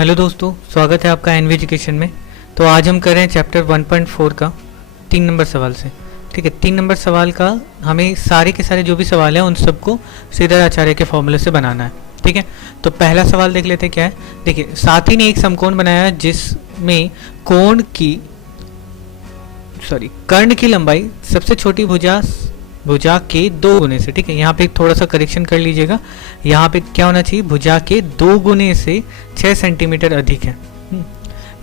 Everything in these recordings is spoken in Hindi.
हेलो दोस्तों, स्वागत है आपका एनवी एजुकेशन में। तो आज हम कर रहे हैं चैप्टर 1.4 का 3 नंबर सवाल से। ठीक है, 3 नंबर सवाल का हमें सारे के सारे जो भी सवाल हैं उन सबको श्रीधर आचार्य के फॉर्मूले से बनाना है। ठीक है, तो पहला सवाल देख लेते हैं क्या है। देखिए, साथी ने एक समकोण बनाया है जिसमें कर्ण की लंबाई सबसे छोटी भुजा के 2 गुने से। ठीक है, यहाँ पे थोड़ा सा करेक्शन कर लीजिएगा। यहाँ पे क्या होना चाहिए, भुजा के 2 गुने से 6 सेंटीमीटर अधिक है।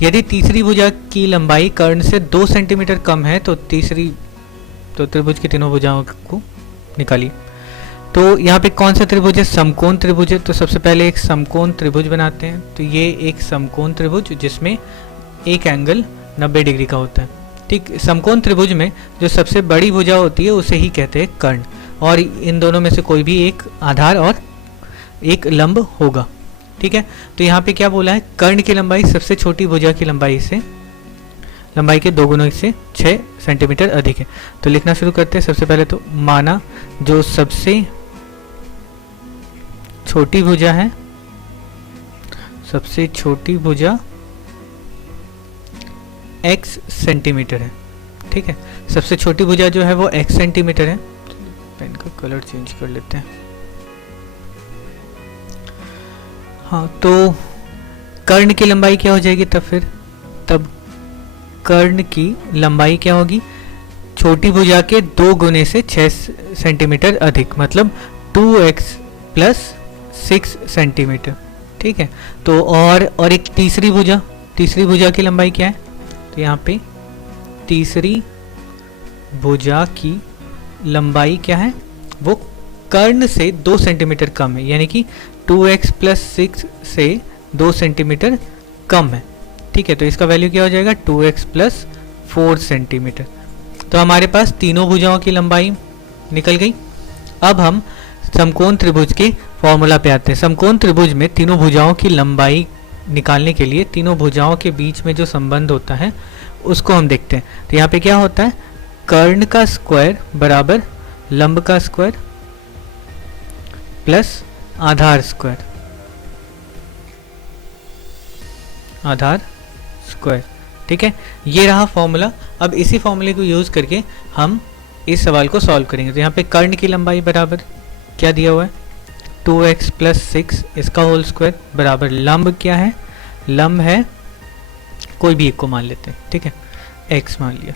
यदि तीसरी भुजा की लंबाई कर्ण से 2 सेंटीमीटर कम है तो त्रिभुज की तीनों भुजाओं को निकालिए। तो यहाँ पे कौन सा त्रिभुज है, समकोण त्रिभुज है। तो सबसे पहले एक समकोण त्रिभुज बनाते हैं। तो ये एक समकोण त्रिभुज जिसमें एक एंगल 90 डिग्री का होता है। ठीक, समकोण त्रिभुज में जो सबसे बड़ी भुजा होती है उसे ही कहते हैं कर्ण, और इन दोनों में से कोई भी एक आधार और एक लंब होगा। ठीक है, तो यहाँ पे क्या बोला है, कर्ण की लंबाई सबसे छोटी भुजा की लंबाई के 2 गुना से 6 सेंटीमीटर अधिक है। तो लिखना शुरू करते हैं। सबसे पहले तो माना जो सबसे छोटी भुजा है, सबसे छोटी भुजा x सेंटीमीटर है। ठीक है, सबसे छोटी भुजा जो है वो x सेंटीमीटर है। पेन का कलर चेंज कर लेते हैं। हाँ, तो कर्ण की लंबाई क्या हो जाएगी तब कर्ण की लंबाई क्या होगी, छोटी भुजा के 2 गुने से 6 सेंटीमीटर अधिक, मतलब 2x प्लस 6 सेंटीमीटर। ठीक है, तो और एक तीसरी भुजा की लंबाई क्या है, तो यहाँ पे तीसरी भुजा की लंबाई क्या है, वो कर्ण से 2 सेंटीमीटर कम है, यानी कि 2x प्लस 6 से 2 सेंटीमीटर कम है। ठीक है, तो इसका वैल्यू क्या हो जाएगा, 2x प्लस 4 सेंटीमीटर। तो हमारे पास तीनों भुजाओं की लंबाई निकल गई। अब हम समकोण त्रिभुज के फॉर्मूला पे आते हैं। समकोण त्रिभुज में तीनों भुजाओं की लंबाई निकालने के लिए तीनों भुजाओं के बीच में जो संबंध होता है उसको हम देखते हैं। तो यहाँ पे क्या होता है, कर्ण का स्क्वायर बराबर लंब का स्क्वायर प्लस आधार स्क्वायर। ठीक है, ये रहा फॉर्मूला। अब इसी फॉर्मूले को यूज करके हम इस सवाल को सॉल्व करेंगे। तो यहाँ पे कर्ण की लंबाई बराबर क्या दिया हुआ है, 2x प्लस 6 इसका होल स्क्वायर बराबर लंब क्या है, लंब है कोई भी एक को मान लेते हैं। ठीक है, x मान लिया,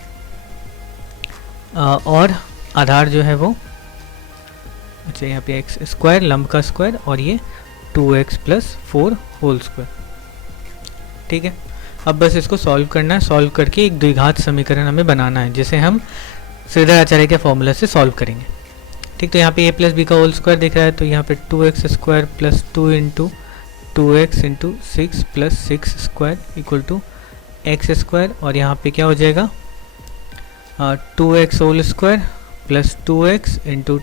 और आधार जो है वो, अच्छा यहाँ पे x स्क्वायर लंब का स्क्वायर और ये 2x प्लस 4 होल स्क्वायर। ठीक है, अब बस इसको सॉल्व करना है। सॉल्व करके एक द्विघात समीकरण हमें बनाना है जिसे हम श्रीधर आचार्य के फॉर्मूला से सॉल्व करेंगे। ठीक, तो यहाँ पे a प्लस बी का होल स्क्वायर दिख रहा है, तो यहाँ पे 2x square plus 2 into 2x into 6 plus 6 square equal to x square, और यहाँ पे क्या हो जाएगा 2x whole square plus 2x into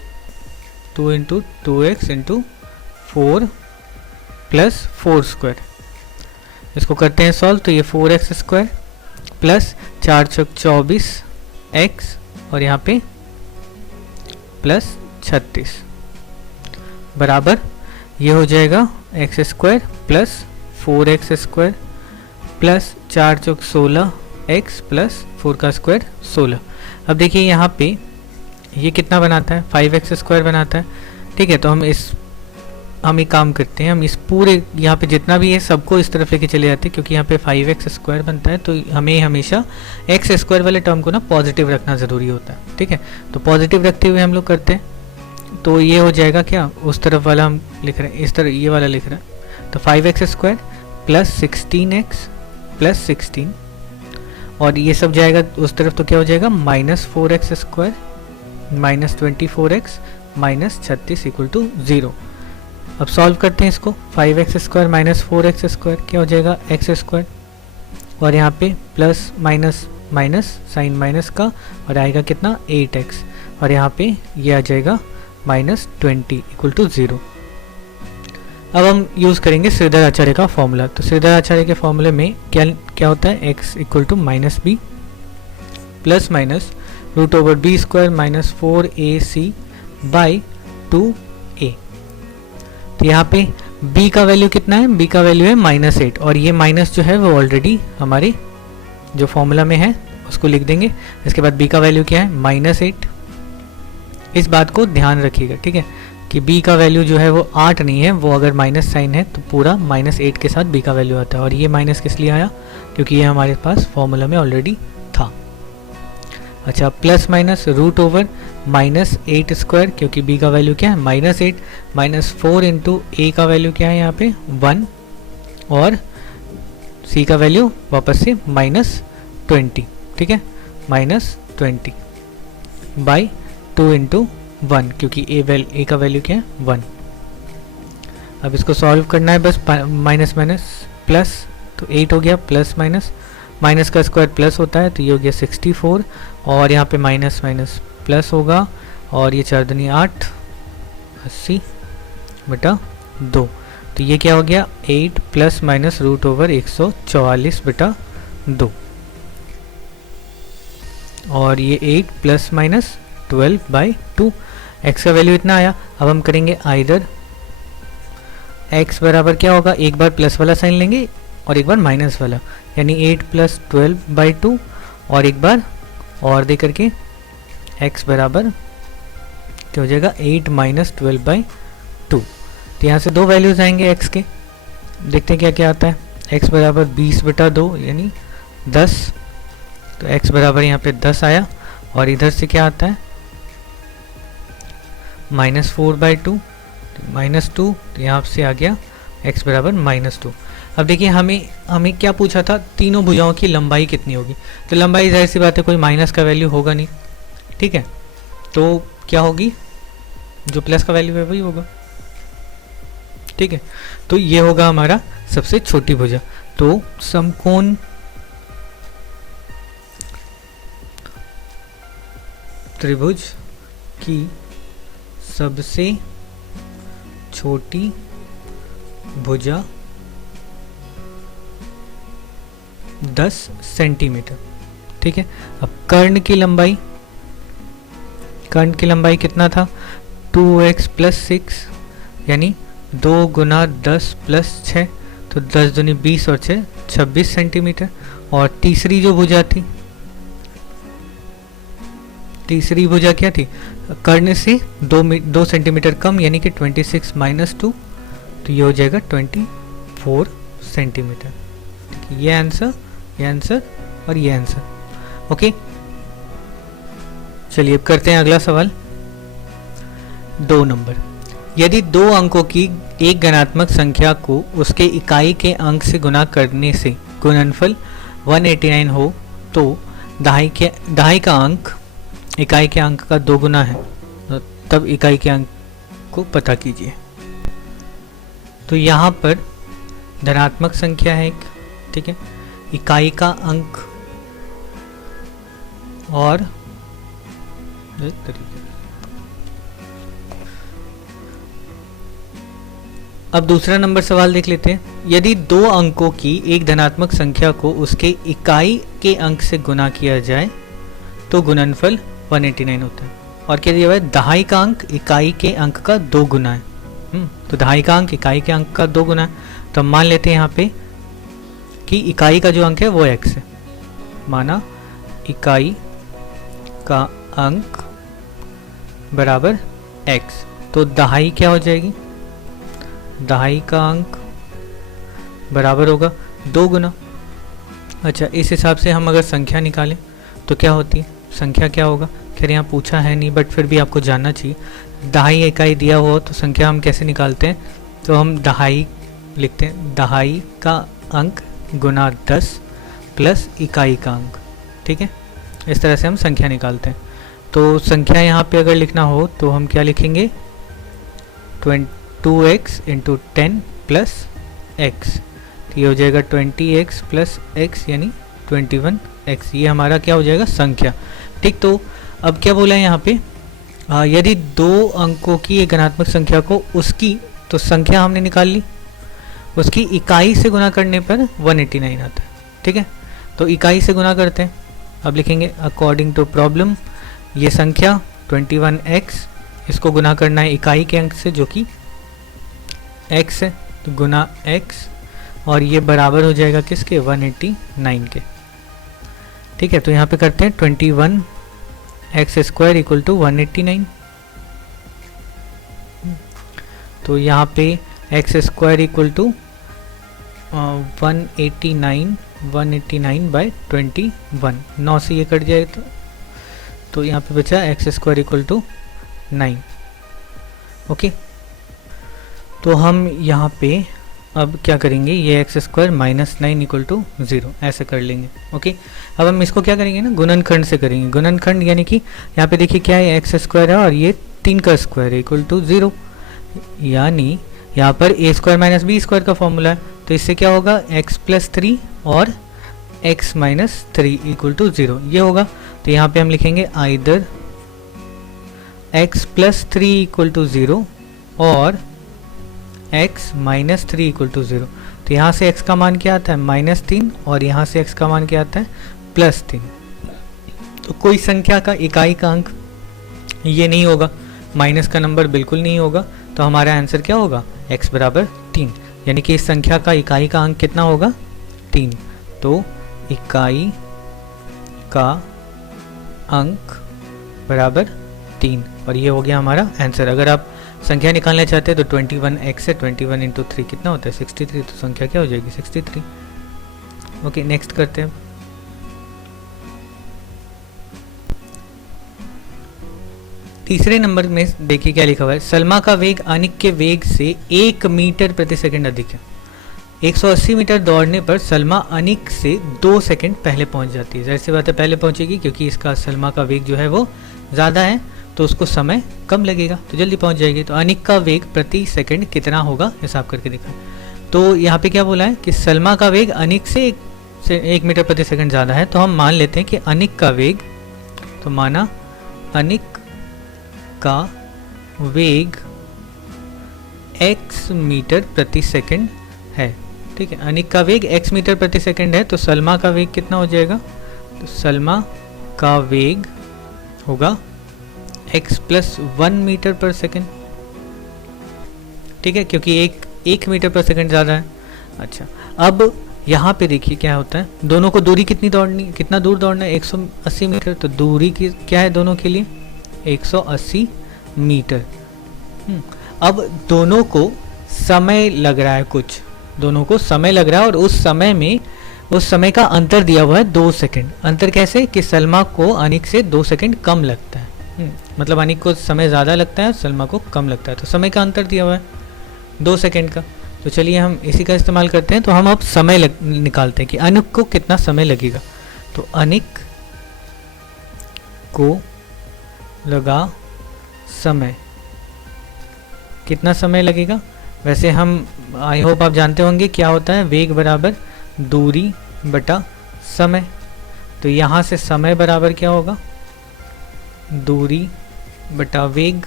2 into 2x into 4 plus 4 square. इसको करते हैं सॉल्व, तो ये 4x स्क्वायर प्लस 4 चौक 24 x और यहाँ पे प्लस 36 बराबर ये हो जाएगा x square plus 4x square plus 4 चौक 16 x प्लस 4 का स्क्वायर 16। अब देखिए यहाँ पे ये कितना बनाता है, 5x स्क्वायर बनाता है। ठीक है, तो हम एक काम करते हैं, हम इस पूरे यहाँ पे जितना भी है सबको इस तरफ लेके चले जाते हैं, क्योंकि यहाँ पे 5x स्क्वायर बनता है। तो हमें हमेशा x स्क्वायर वाले टर्म को ना पॉजिटिव रखना ज़रूरी होता है। ठीक है, तो पॉजिटिव रखते हुए हम लोग करते हैं। तो ये हो जाएगा क्या, उस तरफ वाला हम लिख रहे हैं, इस तरह ये वाला लिख रहे हैं। तो 5x square plus 16x plus 16, और ये सब जाएगा उस तरफ, तो क्या हो जाएगा minus 4x square minus 24x minus 36 equal to 0। अब सॉल्व करते हैं इसको, 5x square minus 4x square क्या हो जाएगा x स्क्वायर, और यहाँ पे plus minus minus sign minus का, और आएगा कितना 8x, और यहाँ पे ये आ जाएगा माइनस 20 इक्वल टू 0। अब हम यूज़ करेंगे श्रीधर आचार्य का फॉर्मूला। तो श्रीधर आचार्य के फॉर्मूले में क्या होता है, x equal to minus B plus minus root over B square minus 4ac by 2a। तो यहाँ पे b का वैल्यू कितना है, b का वैल्यू है -8 और ये माइनस जो है वो ऑलरेडी हमारे जो फॉर्मूला में है उसको लिख देंगे। इसके बाद b का वैल्यू क्या है -8। इस बात को ध्यान रखिएगा, ठीक है, कि b का वैल्यू जो है वो 8 नहीं है, वो अगर माइनस साइन है तो पूरा -8 के साथ b का वैल्यू आता है। और ये माइनस किस लिए आया, क्योंकि ये हमारे पास फॉर्मूला में ऑलरेडी था। अच्छा, प्लस माइनस रूट ओवर -8², क्योंकि b का वैल्यू क्या है -8, -4 इंटू a का वैल्यू क्या है यहाँ पे 1 और c का वैल्यू वापस से -20, ठीक है, -20 बाई 2 इंटू 1, क्योंकि a का वैल्यू क्या है 1। अब इसको सॉल्व करना है बस, माइनस माइनस प्लस, तो 8 हो गया, प्लस माइनस, माइनस का स्क्वायर प्लस होता है तो ये हो गया 64 और यहाँ पे माइनस माइनस प्लस होगा और ये 4 दूनी 8, 80/2। तो ये क्या हो गया 8 प्लस माइनस रूट ओवर 144/2 और ये 8 प्लस माइनस 12/2। x का वैल्यू इतना आया। अब हम करेंगे आइदर x बराबर क्या होगा, एक बार प्लस वाला साइन लेंगे और एक बार माइनस वाला, यानी 8 प्लस 12/2 और एक बार और दे करके x बराबर क्या हो जाएगा 8 माइनस 12/2। तो यहाँ से दो वैल्यूज आएंगे x के, देखते हैं क्या क्या आता है। x बराबर 20/2 यानी 10, तो x बराबर यहाँ पे 10 आया और इधर से क्या आता है -4/2 -2, तो यहाँ से आ गया x बराबर -2। अब देखिए हमें क्या पूछा था, तीनों भुजाओं की लंबाई कितनी होगी। तो लंबाई जाहिर सी बात है कोई माइनस का वैल्यू होगा नहीं, ठीक है, तो क्या होगी, जो प्लस का वैल्यू है वही होगा, ठीक है। तो ये होगा हमारा सबसे छोटी भुजा। तो समकोण त्रिभुज की सबसे छोटी भुजा 10 सेंटीमीटर, ठीक है। अब कर्ण की लंबाई कितना था 2x प्लस 6 यानी 2 गुना 10 प्लस 6, तो 10 दूनी 20 और 6 26 सेंटीमीटर। और तीसरी जो भुजा थी, तीसरी भुजा क्या थी, कर्ण से 2 सेंटीमीटर कम यानी कि 26 माइनस 2, तो ये हो जाएगा 24 सेंटीमीटर। ये आंसर और ये आंसर, ओके। चलिए अब करते हैं अगला सवाल। 2 नंबर, यदि 2 अंकों की एक धनात्मक संख्या को उसके इकाई के अंक से गुना करने से गुणनफल 189 हो तो दहाई का अंक इकाई के अंक का 2 गुना है, तब इकाई के अंक को पता कीजिए। तो यहाँ पर धनात्मक संख्या है एक, ठीक है, इकाई का अंक और अब दूसरा नंबर सवाल देख लेते हैं। यदि 2 अंकों की एक धनात्मक संख्या को उसके इकाई के अंक से गुना किया जाए तो गुणनफल 189 होता है। और क्या दिया हुआ है, दहाई का अंक इकाई के अंक का 2 गुना है। तो दहाई का अंक इकाई के अंक का 2 गुना है, तो हम मान लेते हैं यहाँ पे कि इकाई का जो अंक है वो x है। माना इकाई का अंक बराबर x, तो दहाई क्या हो जाएगी, दहाई का अंक बराबर होगा 2 गुना। अच्छा, इस हिसाब से हम अगर संख्या निकालें तो क्या होती है, संख्या क्या होगा, खैर यहाँ पूछा है नहीं बट फिर भी आपको जानना चाहिए। दहाई इकाई दिया हो तो संख्या हम कैसे निकालते हैं, तो हम दहाई लिखते हैं, दहाई का अंक गुना 10 प्लस इकाई का अंक, ठीक है, इस तरह से हम संख्या निकालते हैं। तो संख्या यहाँ पे अगर लिखना हो तो हम क्या लिखेंगे, 2x इंटू 10 प्लस x, तो ये हो जाएगा 20x प्लस x यानी 21x। ये हमारा क्या हो जाएगा, संख्या, ठीक। तो अब क्या बोला है यहाँ पे, यदि 2 अंकों की एक धनात्मक संख्या को उसकी, तो संख्या हमने निकाल ली, उसकी इकाई से गुना करने पर 189 आता है, ठीक है। तो इकाई से गुना करते हैं, अब लिखेंगे अकॉर्डिंग टू प्रॉब्लम, ये संख्या 21x, इसको गुना करना है इकाई के अंक से जो कि x है, गुना x, और ये बराबर हो जाएगा किसके, 189 के। ठीक है, तो यहाँ पे करते हैं 21x² इक्वल टू 189। तो यहाँ पे x² इक्वल टू 189 बाई 21, 9 से ये कट जाए तो यहाँ पे बचा x² इक्वल टू 9। ओके, तो हम यहाँ पे अब क्या करेंगे, ये x² माइनस 9 इक्वल टू 0 ऐसे कर लेंगे। ओके, अब हम इसको क्या करेंगे ना, गुणनखंड से करेंगे। गुणनखंड यानी कि यहाँ पे देखिए क्या है, x² है और ये 3 का स्क्वायर इक्वल टू 0, यानी यहाँ पर a² माइनस b² का फॉर्मूला है। तो इससे क्या होगा, x प्लस 3 और x माइनस 3 इक्वल टू 0 ये होगा। तो यहाँ पे हम लिखेंगे either x plus 3 equal to 0 और x माइनस 3 इक्वल टू 0। तो यहाँ से x का मान क्या आता है, -3, और यहाँ से x का मान क्या आता है, +3। तो कोई संख्या का इकाई का अंक ये नहीं होगा, माइनस का नंबर बिल्कुल नहीं होगा। तो हमारा आंसर क्या होगा, x बराबर 3, यानी कि इस संख्या का इकाई का अंक कितना होगा, 3। तो इकाई का अंक बराबर 3, और ये हो गया हमारा आंसर। अगर आप संख्या निकालना चाहते हैं तो 21x से 21 इंटू 3 कितना होता है, 63। तो संख्या क्या हो जाएगी, 63। ओके, नेक्स्ट करते हैं। तीसरे नंबर में देखिए क्या लिखा हुआ है, सलमा का वेग अनिक के वेग से 1 मीटर प्रति सेकंड अधिक है। 180 मीटर दौड़ने पर सलमा अनिक से 2 सेकंड पहले पहुंच जाती है। जाहिर सी बात है पहले पहुंचेगी, क्योंकि इसका सलमा का वेग जो है वो ज़्यादा है, तो उसको समय कम लगेगा, तो जल्दी पहुंच जाएगी। तो अनिक का वेग प्रति सेकंड कितना होगा, हिसाब करके दिखा। तो यहाँ पे क्या बोला है कि सलमा का वेग अनिक से 1 मीटर प्रति सेकंड ज़्यादा है। तो हम मान लेते हैं कि अनिक का वेग, तो माना अनिक का वेग x मीटर प्रति सेकंड है। ठीक है, अनिक का वेग x मीटर प्रति सेकंड है, तो सलमा का वेग कितना हो जाएगा, तो सलमा का वेग होगा x प्लस 1 मीटर पर सेकंड। ठीक है, क्योंकि 1 मीटर पर सेकंड ज़्यादा है। अच्छा, अब यहाँ पे देखिए क्या होता है, दोनों को दूरी कितना दूर दौड़ना है, 180 मीटर। तो दूरी की क्या है दोनों के लिए, 180 मीटर। अब दोनों को समय लग रहा है, कुछ दोनों को समय लग रहा है, और उस समय का अंतर दिया हुआ है 2 सेकंड। अंतर कैसे, कि सलमा को अनिक से 2 सेकंड कम लगता है। मतलब अनिक को समय ज़्यादा लगता है और सलमा को कम लगता है, तो समय का अंतर दिया हुआ है 2 सेकंड का। तो चलिए हम इसी का इस्तेमाल करते हैं। तो हम अब समय निकालते हैं कि अनिक को कितना समय लगेगा। तो अनिक को लगा समय, कितना समय लगेगा। वैसे हम आई होप आप जानते होंगे क्या होता है, वेग बराबर दूरी बटा समय। तो यहाँ से समय बराबर क्या होगा, दूरी बटा वेग।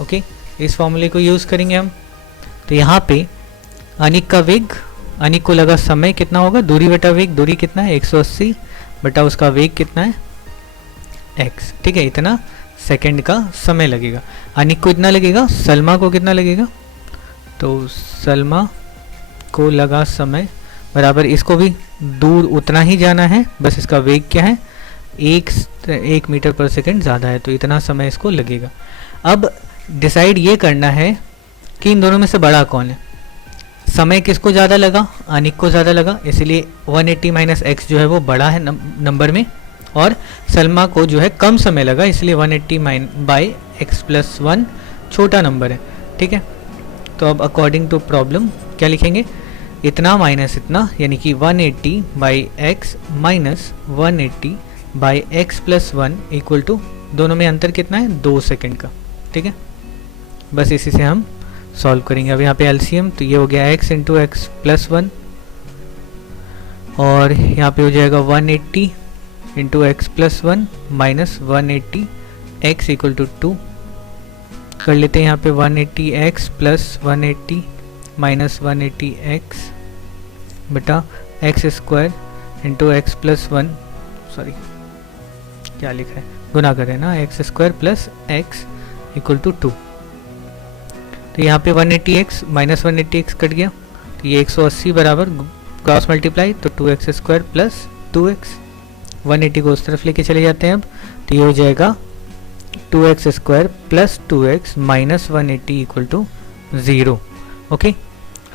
ओके, इस फॉर्मूले को यूज़ करेंगे हम। तो यहाँ पे अनिक का वेग, अनिक को लगा समय कितना होगा, दूरी बटा वेग। दूरी कितना है, 180 बटा उसका वेग कितना है, x। ठीक है, इतना सेकंड का समय लगेगा। अनिक को इतना लगेगा, सलमा को कितना लगेगा, तो सलमा को लगा समय बराबर, इसको भी दूर उतना ही जाना है, बस इसका वेग क्या है, 1 मीटर पर सेकंड ज़्यादा है, तो इतना समय इसको लगेगा। अब डिसाइड ये करना है कि इन दोनों में से बड़ा कौन है। समय किसको ज़्यादा लगा, अनिक को ज़्यादा लगा, इसलिए 180 माइनस x जो है वो बड़ा है नंबर में, और सलमा को जो है कम समय लगा, इसलिए 180 बाई x प्लस 1 छोटा नंबर है। ठीक है, तो अब अकॉर्डिंग टू प्रॉब्लम क्या लिखेंगे, इतना माइनस इतना, यानी कि 180 by x minus 180 by x plus 1 equal to, दोनों में अंतर कितना है, 2 सेकंड का। ठीक है, बस इसी से हम सॉल्व करेंगे। अब यहाँ पे एलसीएम, तो ये हो गया x इंटू एक्स प्लस 1, और यहाँ पे हो जाएगा 180 into x plus 1 minus 180 x equal to 2। कर लेते हैं यहाँ पे 180 x प्लस 180 माइनस 180 x बटा x square into x plus 1, sorry क्या लिखा है, गुना करें ना, x square plus x equal to 2। तो यहाँ पे 180x माइनस 180x कट गया, तो ये 180 बराबर क्रॉस मल्टीप्लाई तो 2x स्क्वायर प्लस 2x, 180 को उस तरफ लेके चले जाते हैं अब, तो ये हो जाएगा 2x square plus 2x minus 180 equal to 0। Okay,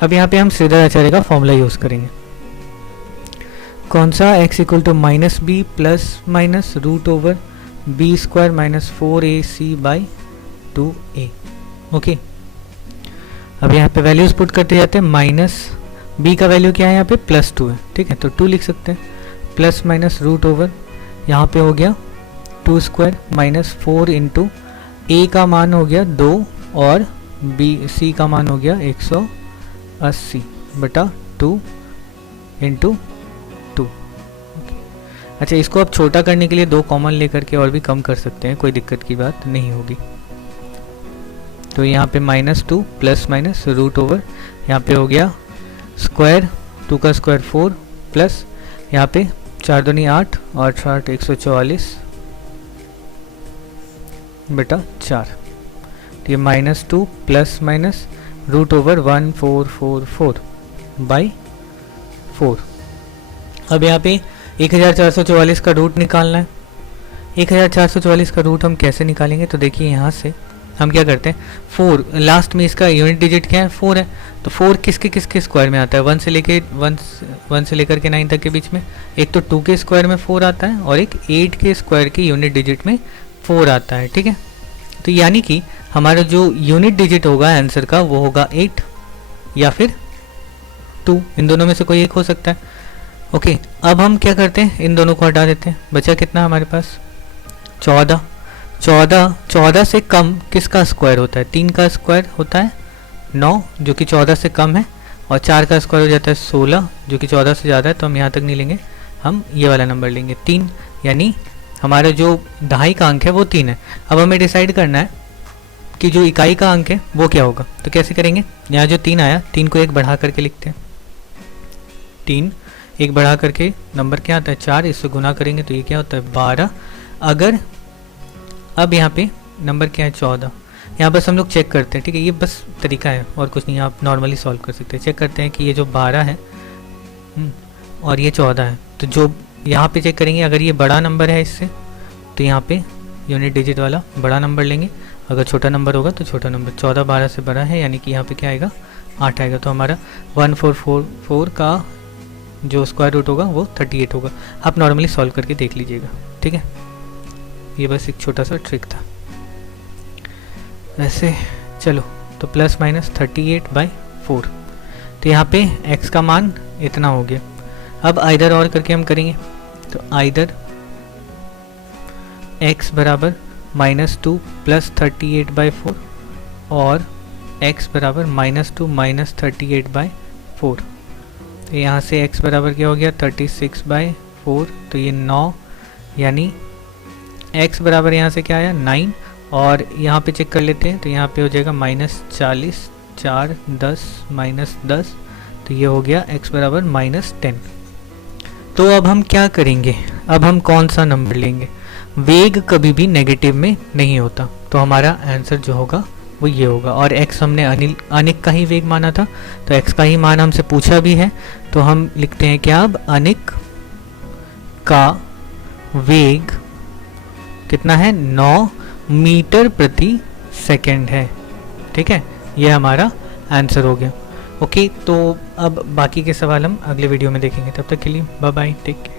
अब यहाँ पे हम श्रीधराचार्य का फॉर्मूला यूज़ करेंगे। कौन सा? x equal to minus B plus minus root over B square minus 4ac by 2a। Okay, अब यहाँ पे वैल्यूज पुट करते जाते हैं। माइनस b का वैल्यू क्या है यहाँ पे? +2 है, ठीक है, तो 2 लिख सकते हैं। प्लस माइनस रूट ओवर यहाँ पे हो गया 2 स्क्वायर माइनस 4 इंटू a का मान हो गया 2 और c का मान हो गया 180 बटा 2 इंटू 2। अच्छा, इसको अब छोटा करने के लिए 2 कॉमन लेकर के और भी कम कर सकते हैं, कोई दिक्कत की बात नहीं होगी। तो यहाँ पे -2 प्लस माइनस रूट ओवर यहाँ पे हो गया स्क्वायर, 2 का स्क्वायर 4 प्लस यहाँ पे 4 दूनी 8 और 8 144 बटा 4। तो ये -2 plus minus root over 1444 by 4। अब यहाँ पे 1444 का रूट निकालना है। 1444 का रूट हम कैसे निकालेंगे? तो देखिए यहाँ से हम क्या करते हैं, 4 लास्ट में इसका यूनिट डिजिट क्या है? 4 है, तो 4 किसके किसके स्क्वायर में आता है? 1 से लेकर के 9 तक के बीच में। एक तो 2 के स्क्वायर में 4 आता है और एक 8 के स्क्वायर के यूनिट डिजिट में 4 आता है, ठीक है। तो यानी कि हमारा जो यूनिट डिजिट होगा आंसर का वो होगा 8 या फिर 2, इन दोनों में से कोई एक हो सकता है। ओके, अब हम क्या करते हैं, इन दोनों को हटा देते हैं। बचा कितना हमारे पास? 14। 14 से कम किसका स्क्वायर होता है? 3 का स्क्वायर होता है 9, जो कि 14 से कम है, और 4 का स्क्वायर हो जाता है 16, जो कि 14 से ज़्यादा है। तो हम यहाँ तक नहीं लेंगे, हम ये वाला नंबर लेंगे 3, यानी हमारा जो दहाई का अंक है वो 3 है। अब हमें डिसाइड करना है कि जो इकाई का अंक है वो क्या होगा। तो कैसे करेंगे? यहाँ जो 3 आया, 3 को 1 बढ़ा करके लिखते हैं। 3 1 बढ़ा करके नंबर क्या आता है? 4, इससे गुना करेंगे तो ये क्या होता है? 12। अगर अब यहाँ पे नंबर क्या है? 14। यहाँ बस हम लोग चेक करते हैं, ठीक है, ये बस तरीका है और कुछ नहीं, आप नॉर्मली सॉल्व कर सकते हैं। चेक करते हैं कि ये जो 12 है और ये 14 है, तो जो यहाँ पे चेक करेंगे, अगर ये बड़ा नंबर है इससे तो यहाँ पे यूनिट डिजिट वाला बड़ा नंबर लेंगे, अगर छोटा नंबर होगा तो छोटा नंबर। 14 12 से बड़ा है, यानी कि यहाँ पे क्या आएगा? 8 आएगा। तो हमारा 1444 का जो स्क्वायर रूट होगा वो 38 होगा। आप नॉर्मली सॉल्व करके देख लीजिएगा, ठीक है। ये बस एक छोटा सा ट्रिक था। वैसे चलो, तो प्लस माइनस 38/4, तो यहाँ पे x का मान इतना हो गया। अब आइदर और करके हम करेंगे, तो आइदर x बराबर -2 प्लस 38/4 और x बराबर -2 माइनस 38/4। तो यहाँ से x बराबर क्या हो गया? 36/4, तो ये 9, यानी x बराबर यहाँ से क्या आया? 9, और यहाँ पे चेक कर लेते हैं, तो यहाँ पे हो जाएगा -40, 4 10 -10, तो ये हो गया x बराबर -10। तो अब हम क्या करेंगे? अब हम कौन सा नंबर लेंगे? वेग कभी भी नेगेटिव में नहीं होता, तो हमारा आंसर जो होगा वो ये होगा। और x हमने अनिक का ही वेग माना था, तो x का ही मान हमसे पूछा भी है, तो हम लिखते हैं क्या? अब अनिक का वेग कितना है? 9 मीटर प्रति सेकंड है, ठीक है। ये हमारा आंसर हो गया। ओके, तो अब बाकी के सवाल हम अगले वीडियो में देखेंगे। तब तक के लिए बाय बाय, टेक केयर।